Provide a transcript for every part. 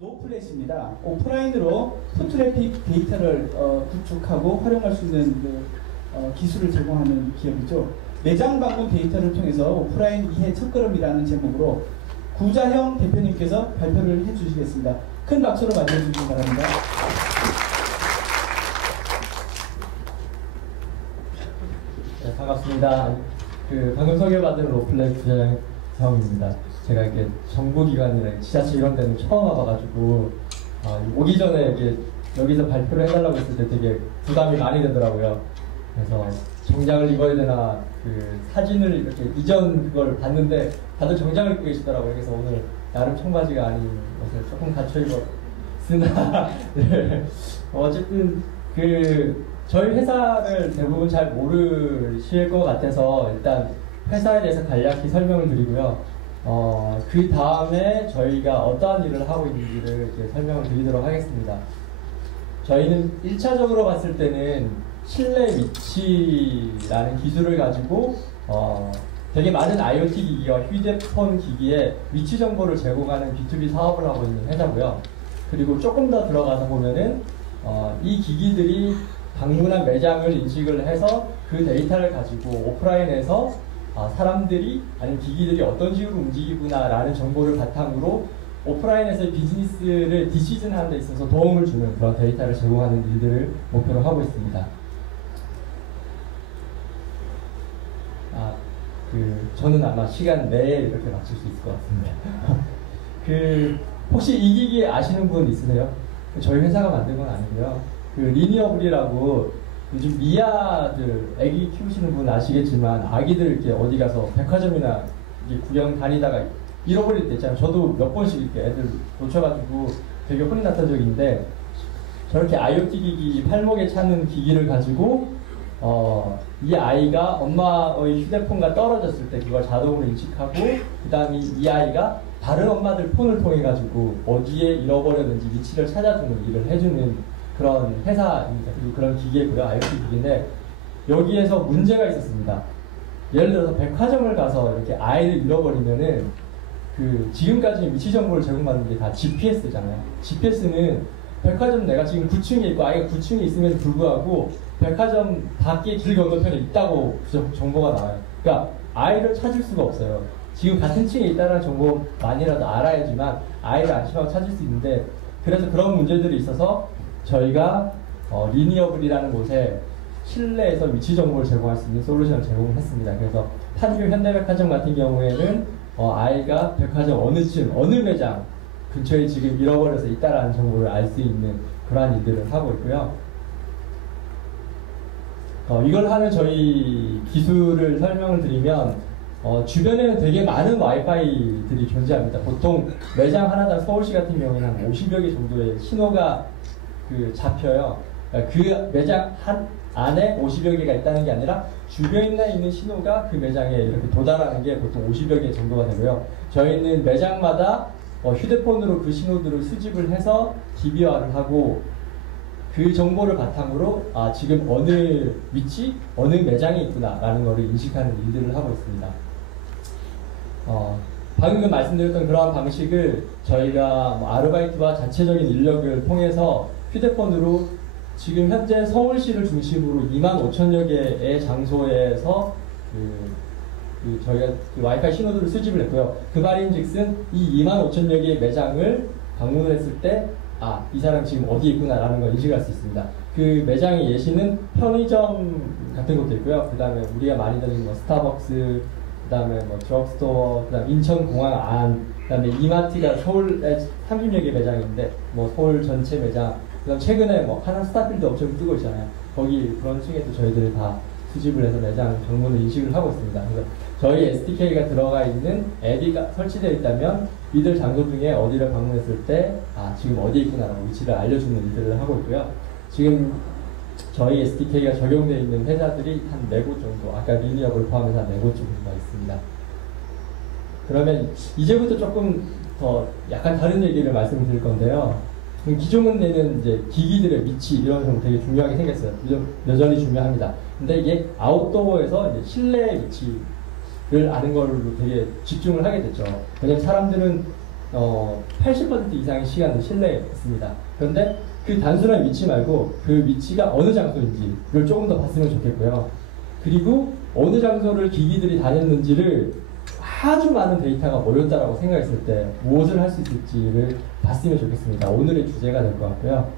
노플랫입니다. 오프라인으로 풋트래픽 데이터를 구축하고 활용할 수 있는 기술을 제공하는 기업이죠. 매장 방문 데이터를 통해서 오프라인 이해 첫걸음이라는 제목으로 구자형 대표님께서 발표를 해주시겠습니다. 큰 박수로 맞이해 주시기 바랍니다. 네, 반갑습니다. 방금 소개받은 노플랫 구자형입니다. 제가 이렇게 정부기관이나 지자체 이런 데는 처음 와봐가지고 오기 전에 이렇게 여기서 발표를 해달라고 했을 때 되게 부담이 많이 되더라고요. 그래서 정장을 입어야 되나 사진을 이렇게 이전 그걸 봤는데 다들 정장을 입고 계시더라고요. 그래서 오늘 나름 청바지가 아닌 것을 조금 갖춰 입었으나 네. 어쨌든 저희 회사를 대부분 잘 모르실 것 같아서 일단 회사에 대해서 간략히 설명을 드리고요. 그 다음에 저희가 어떠한 일을 하고 있는지를 이렇게 설명을 드리도록 하겠습니다. 저희는 1차적으로 봤을 때는 실내 위치라는 기술을 가지고 되게 많은 IoT 기기와 휴대폰 기기에 위치 정보를 제공하는 B2B 사업을 하고 있는 회사고요. 그리고 조금 더 들어가서 보면은 이 기기들이 방문한 매장을 인식을 해서 그 데이터를 가지고 오프라인에서 사람들이 아니면 기기들이 어떤 식으로 움직이구나 라는 정보를 바탕으로 오프라인에서의 비즈니스를 디시즌 하는 데 있어서 도움을 주는 그런 데이터를 제공하는 일들을 목표로 하고 있습니다. 저는 아마 시간 내에 이렇게 맞출 수 있을 것 같습니다. 혹시 이 기기 아시는 분 있으세요? 저희 회사가 만든 건 아니고요. 리니어블이라고 요즘 미아들 애기 키우시는 분 아시겠지만 아기들 이렇게 어디 가서 백화점이나 이렇게 구경 다니다가 잃어버릴 때 있잖아요. 저도 몇 번씩 이렇게 애들 놓쳐가지고 되게 혼이 났던 적이 있는데 저렇게 IoT 기기 팔목에 차는 기기를 가지고 이 아이가 엄마의 휴대폰과 떨어졌을 때 그걸 자동으로 인식하고 그 다음에 이 아이가 다른 엄마들 폰을 통해 가지고 어디에 잃어버렸는지 위치를 찾아주는 일을 해주는 그런 회사입니다. 그리고 그런 기계고요. IoT 기기인데 여기에서 문제가 있었습니다. 예를 들어서 백화점을 가서 이렇게 아이를 잃어버리면은 지금까지 위치 정보를 제공받는 게 다 GPS잖아요. GPS는 백화점 내가 지금 9층에 있고 아이가 9층에 있음에도 불구하고 백화점 밖에 길 건너편에 있다고 정보가 나와요. 그러니까 아이를 찾을 수가 없어요. 지금 같은 층에 있다는 정보만이라도 알아야지만 아이를 안심하고 찾을 수 있는데 그래서 그런 문제들이 있어서 저희가 리니어블이라는 곳에 실내에서 위치 정보를 제공할 수 있는 솔루션을 제공했습니다. 그래서 판교 현대백화점 같은 경우에는 아이가 백화점 어느 층, 어느 매장 근처에 지금 잃어버려서 있다라는 정보를 알 수 있는 그러한 일들을 하고 있고요. 이걸 하는 저희 기술을 설명을 드리면 주변에는 되게 많은 와이파이들이 존재합니다. 보통 매장 하나당 서울시 같은 경우에는 한 50여 개 정도의 신호가 잡혀요. 그 매장 안에 50여 개가 있다는 게 아니라 주변에 있는 신호가 그 매장에 이렇게 도달하는 게 보통 50여 개 정도가 되고요. 저희는 매장마다 휴대폰으로 그 신호들을 수집을 해서 DB화를 하고 그 정보를 바탕으로 지금 어느 위치, 어느 매장에 있구나 라는 것을 인식하는 일들을 하고 있습니다. 방금 말씀드렸던 그러한 방식을 저희가 아르바이트와 자체적인 인력을 통해서 휴대폰으로 지금 현재 서울시를 중심으로 25,000여 개의 장소에서 저희가 와이파이 신호들을 수집을 했고요. 그 말인즉슨 이 25,000여 개의 매장을 방문을 했을 때 이 사람 지금 어디에 있구나 라는 걸 인식할 수 있습니다. 그 매장의 예시는 편의점 같은 것도 있고요. 그 다음에 우리가 많이 다니는 스타벅스, 그 다음에 드럭스토어, 그 다음에 인천공항 안, 그 다음에 이마트가 서울에 30여 개 매장인데 서울 전체 매장, 그 다음 최근에 하나 스타필드 엄청 뜨고 있잖아요. 거기 그런 층에도 저희들이 다 수집을 해서 매장 방문을 인식을 하고 있습니다. 그래서 저희 SDK가 들어가 있는 앱이 설치되어 있다면 이들 장소 중에 어디를 방문했을 때 지금 어디에 있구나라고 위치를 알려주는 일들을 하고 있고요. 지금 저희 SDK가 적용되어 있는 회사들이 한 4곳 정도, 아까 리니어블 포함해서 한 4곳 정도가 있습니다. 그러면 이제부터 조금 더 약간 다른 얘기를 말씀드릴 건데요. 기존에는 이제 기기들의 위치 이런 좀 되게 중요하게 생겼어요. 여전히 중요합니다. 근데 이게 아웃도어에서 이제 실내 위치를 아는 걸로 되게 집중을 하게 됐죠. 왜냐면 사람들은 80% 이상의 시간을 실내에 있습니다. 그런데 그 단순한 위치 말고 그 위치가 어느 장소인지를 조금 더 봤으면 좋겠고요. 그리고 어느 장소를 기기들이 다녔는지를 아주 많은 데이터가 모였다라고 생각했을 때 무엇을 할 수 있을지를 봤으면 좋겠습니다. 오늘의 주제가 될 것 같고요.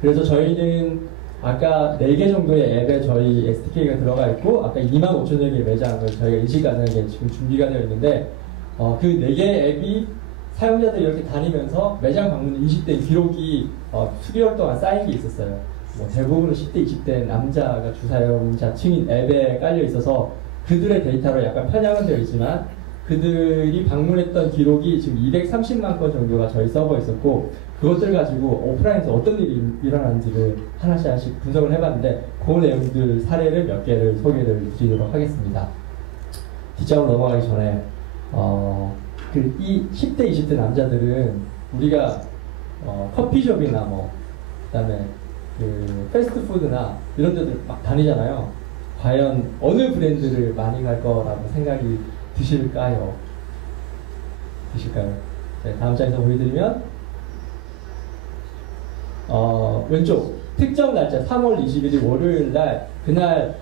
그래서 저희는 아까 4개 정도의 앱에 저희 SDK가 들어가 있고 아까 25,000여 개의 매장을 저희가 인식 가능하게 지금 준비가 되어 있는데 그 4개의 앱이 사용자들이 이렇게 다니면서 매장 방문 인식된 기록이 수개월 동안 쌓인 게 있었어요. 뭐 대부분 10대, 20대 남자가 주사용자층인 앱에 깔려 있어서 그들의 데이터로 약간 편향은 되어 있지만 그들이 방문했던 기록이 지금 230만 건 정도가 저희 서버에 있었고 그것들 가지고 오프라인에서 어떤 일이 일어나는지를 하나씩 분석을 해봤는데 그 내용들 사례를 몇 개를 소개를 드리도록 하겠습니다. 뒷장으로 넘어가기 전에 이 10대, 20대 남자들은 우리가 커피숍이나 뭐 그다음에 그 패스트푸드나 이런 데들 막 다니잖아요. 과연 어느 브랜드를 많이 갈 거라고 생각이 드실까요? 네, 다음 장에서 보여드리면 왼쪽 특정 날짜 3월 21일 월요일 날 그날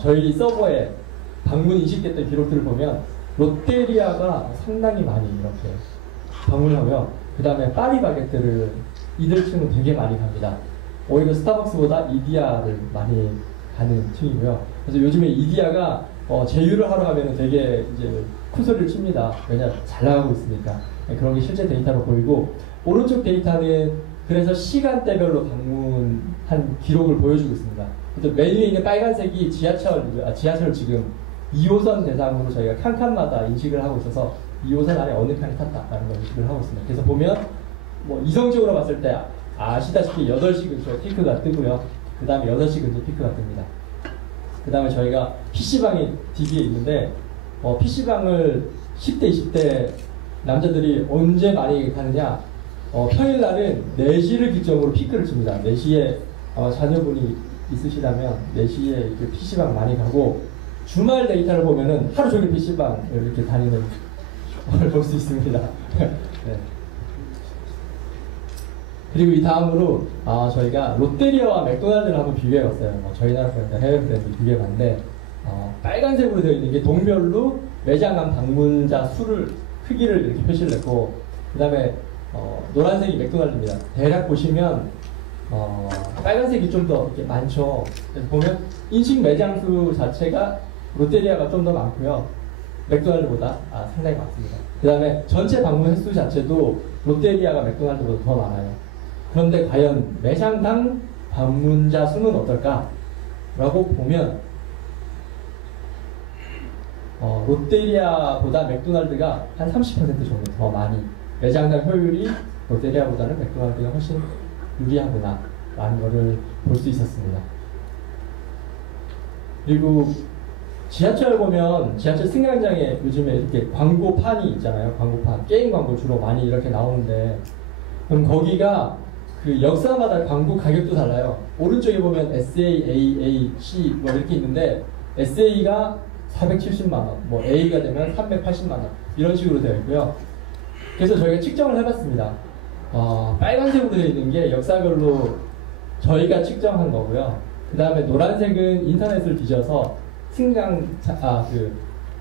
저희 서버에 방문 인식됐던 기록들을 보면 롯데리아가 상당히 많이 이렇게 방문하고요. 그 다음에 파리바게뜨를 이들 층은 되게 많이 갑니다. 오히려 스타벅스보다 이디야를 많이 가는 층이고요. 그래서 요즘에 이디야가 제휴를 하러 가면 되게 이제 큰 소리를 칩니다. 왜냐 잘 나가고 있으니까. 그런 게 실제 데이터로 보이고 오른쪽 데이터는 그래서 시간대별로 방문한 기록을 보여주고 있습니다. 그래서 맨 위에 있는 빨간색이 지하철 지금 2호선 대상으로 저희가 칸칸마다 인식을 하고 있어서 2호선 안에 어느 칸이 탔다라는 걸 인식을 하고 있습니다. 그래서 보면 뭐 이성적으로 봤을 때 아시다시피 8시 근처에 피크가 뜨고요. 그 다음에 8시 근처에 피크가 뜹니다. 그 다음에 저희가 PC방이 DB에 있는데 PC방을 10대, 20대 남자들이 언제 많이 가느냐 평일날은 4시를 기점으로 피크를 칩니다. 4시에 자녀분이 있으시다면 4시에 이렇게 PC방 많이 가고 주말 데이터를 보면은 하루 종일 PC방을 이렇게 다니는 걸 볼 수 있습니다. 네. 그리고 이 다음으로 저희가 롯데리아와 맥도날드를 한번 비교해봤어요. 저희 나라 브랜드, 해외 브랜드 비교해봤는데 빨간색으로 되어 있는 게 동별로 매장 안 방문자 수를 크기를 이렇게 표시를 했고 그 다음에 노란색이 맥도날드입니다. 대략 보시면 빨간색이 좀 더 이렇게 많죠. 보면 인식 매장 수 자체가 롯데리아가 좀 더 많고요. 맥도날드보다 상당히 많습니다. 그 다음에 전체 방문 횟수 자체도 롯데리아가 맥도날드보다 더 많아요. 그런데 과연 매장당 방문자 수는 어떨까? 라고 보면 롯데리아보다 맥도날드가 한 30% 정도 더 많이 매장당 효율이 롯데리아보다는 맥도날드가 훨씬 유리하구나 라는 것을 볼 수 있었습니다. 그리고 지하철 보면 지하철 승강장에 요즘에 이렇게 광고판이 있잖아요. 광고판 게임 광고 주로 많이 이렇게 나오는데 그럼 거기가 그 역사마다 광고 가격도 달라요. 오른쪽에 보면 SAAC 뭐 이렇게 있는데 SA가 470만원, 뭐 A가 되면 380만원 이런 식으로 되어 있고요. 그래서 저희가 측정을 해봤습니다. 빨간색으로 되어 있는 게 역사별로 저희가 측정한 거고요. 그 다음에 노란색은 인터넷을 뒤져서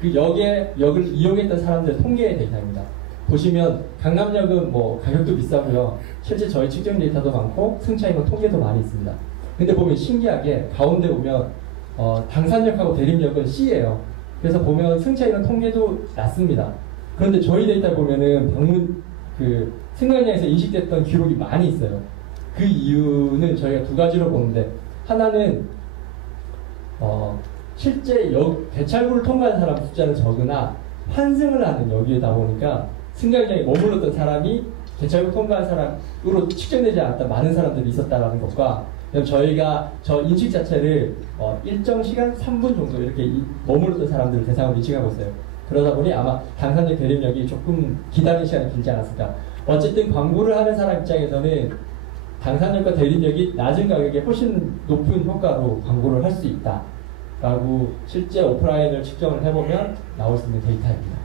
그 역을 이용했던 사람들의 통계의 데이터입니다. 보시면 강남역은 뭐 가격도 비싸고요. 실제 저희 측정 데이터도 많고 승차인원 통계도 많이 있습니다. 근데 보면 신기하게 가운데 보면 당산역하고 대림역은 C예요. 그래서 보면 승차인원 통계도 낮습니다. 그런데 저희 데이터 보면은 승강장에서 인식됐던 기록이 많이 있어요. 그 이유는 저희가 두 가지로 보는데 하나는 실제 대찰구를 통과한 사람 숫자는 적으나 환승을 하는 역이다 보니까 승강장에 머물렀던 사람이 대찰구 통과한 사람으로 측정되지 않았다 많은 사람들이 있었다는 것과 저희가 저 인식 자체를 일정 시간 3분 정도 이렇게 머물렀던 사람들을 대상으로 인식하고 있어요. 그러다 보니 아마 당산역 대림역이 조금 기다리는 시간이 길지 않았을까. 어쨌든 광고를 하는 사람 입장에서는 당산역과 대림역이 낮은 가격에 훨씬 높은 효과로 광고를 할 수 있다 라고 실제 오프라인을 측정을 해보면 나올 수 있는 데이터입니다.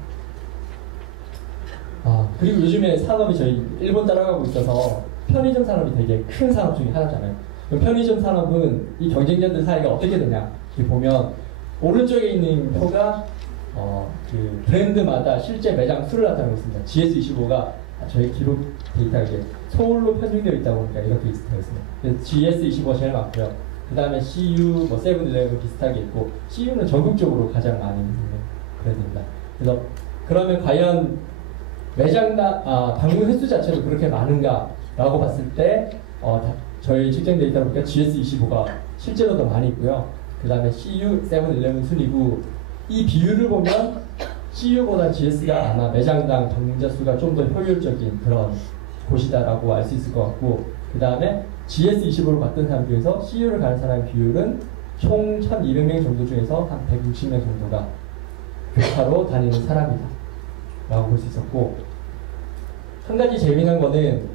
그리고 요즘에 산업이 저희 일본 따라가고 있어서 편의점 산업이 되게 큰 산업 중에 하나잖아요. 편의점 산업은 이 경쟁자들 사이가 어떻게 되냐? 이렇게 보면 오른쪽에 있는 표가 그 브랜드마다 실제 매장 수를 나타내고 있습니다. GS25가 저희 기록 데이터가 이게 서울로 편중되어 있다 보니까 이렇게 되어 있습니다. GS25가 제일 많고요. 그 다음에 CU, 뭐 세븐일레븐 비슷하게 있고 CU는 전국적으로 가장 많이 있는 브랜드입니다. 그래서 그러면 과연 매장당 방문 횟수 자체도 그렇게 많은가라고 봤을 때 저희 측정 데이터를 보니까 GS25가 실제로 더 많이 있고요. 그 다음에 CU, 세븐일레븐 순이고 이 비율을 보면 CU보다 GS가 아마 매장당 방문자 수가 좀 더 효율적인 그런 곳이다라고 알 수 있을 것 같고 그 다음에 GS25를 봤던 사람 중에서 CU를 가는 사람 비율은 총 1200명 정도 중에서 한 160명 정도가 교차로 다니는 사람이다 라고 볼 수 있었고 한 가지 재미난 거는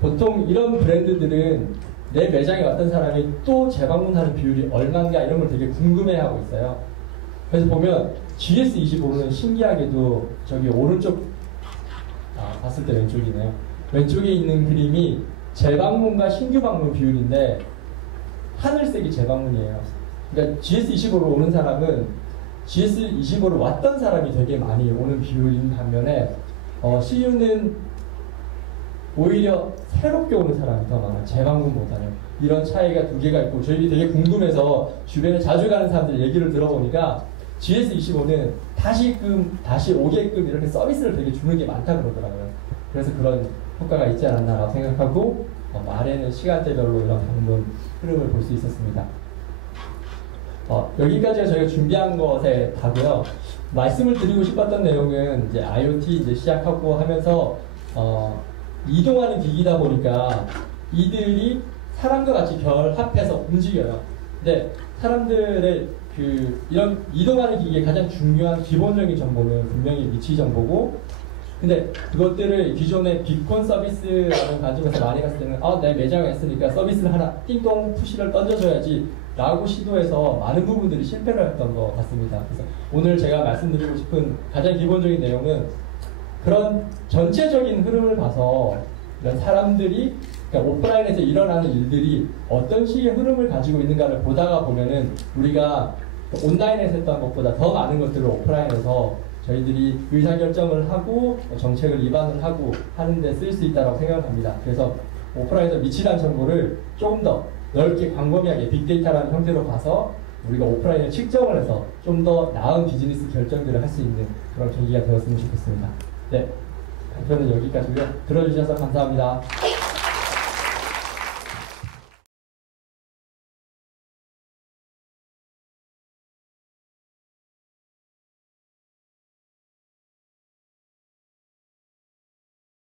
보통 이런 브랜드들은 내 매장에 왔던 사람이 또 재방문하는 비율이 얼마인가 이런 걸 되게 궁금해하고 있어요. 그래서 보면 GS25는 신기하게도 저기 오른쪽 봤을 때 왼쪽이네요. 왼쪽에 있는 그림이 재방문과 신규 방문 비율인데 하늘색이 재방문이에요. 그러니까 GS25로 오는 사람은 GS25로 왔던 사람이 되게 많이 오는 비율인 반면에 CU는 오히려 새롭게 오는 사람이 더 많아요. 재방문보다는. 이런 차이가 두 개가 있고 저희들이 되게 궁금해서 주변에 자주 가는 사람들 얘기를 들어보니까 GS25는 다시금, 다시 오게끔 이렇게 서비스를 되게 주는 게 많다 그러더라고요. 그래서 그런 효과가 있지 않았나라고 생각하고 말에는 시간대별로 이런 방문 흐름을 볼 수 있었습니다. 여기까지가 저희가 준비한 것에 다고요. 말씀을 드리고 싶었던 내용은 이제 IoT 이제 시작하고 하면서 이동하는 기기다 보니까 이들이 사람과 같이 결합해서 움직여요. 근데 사람들의 이런 이동하는 기기의 가장 중요한 기본적인 정보는 분명히 위치 정보고, 근데 그것들을 기존의 비콘 서비스라는 관점에서 많이 갔을 때는 내 매장에 있으니까 서비스를 하나 띵동 푸시를 던져줘야지 라고 시도해서 많은 부분들이 실패를 했던 것 같습니다. 그래서 오늘 제가 말씀드리고 싶은 가장 기본적인 내용은 그런 전체적인 흐름을 봐서 이런 사람들이 그러니까 오프라인에서 일어나는 일들이 어떤 식의 흐름을 가지고 있는가를 보다가 보면은 우리가 온라인에서 했던 것보다 더 많은 것들을 오프라인에서 저희들이 의사결정을 하고 정책을 입안을 하고 하는데 쓸 수 있다고 생각합니다. 그래서 오프라인에서 미치는 정보를 조금 더 넓게 광범위하게 빅데이터라는 형태로 봐서 우리가 오프라인을 측정을 해서 좀 더 나은 비즈니스 결정들을 할 수 있는 그런 계기가 되었으면 좋겠습니다. 네, 발표는 여기까지고요. 들어주셔서 감사합니다.